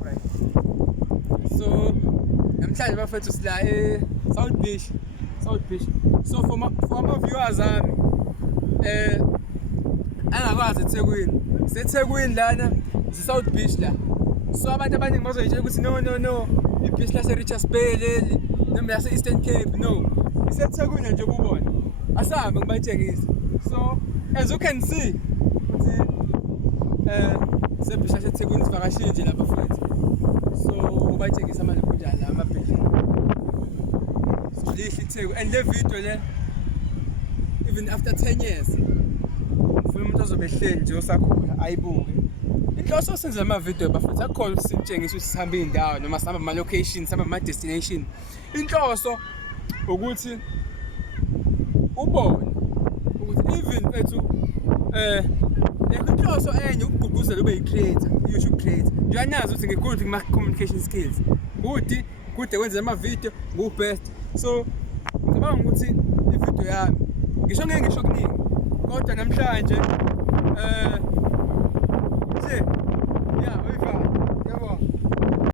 right. So namhlanje bafethu sila South Beach. So for my viewers angakwazi eThekwini. SeThekwini lana South Beach la. So abantu abaningi bazoyitshela ukuthi no i-beach lase Richards Bay leli noma yase Eastern Cape no. IseThekwini nje ubona. Asahambe ngibatshengise. So as you can see sebeach lase Thekwini sivakashile nje lapha futhi. So ubatshengisa manje kunjani la ama-beach. So lihle iThekwini and le video le even after 10 years ufuna umuntu ozobe ehleli nje osakhula ayibuke. Inhloso senza ama-video bafethu akukhona ukuthi sitshengise ukuthi sihambe indawo noma sihamba ama-location, sihamba ama-destination. Inhloso ukuthi ubone ukuthi even ethu inhloso enye ukugqugquzela ube yi-creator, YouTube creator. Uyanazi ukuthi ngi-good kuma-communication skills. Good wenza ama-video, ngu-best. So ngicabanga ukuthi i-video yami ngisho kuningi kodwa namhlanje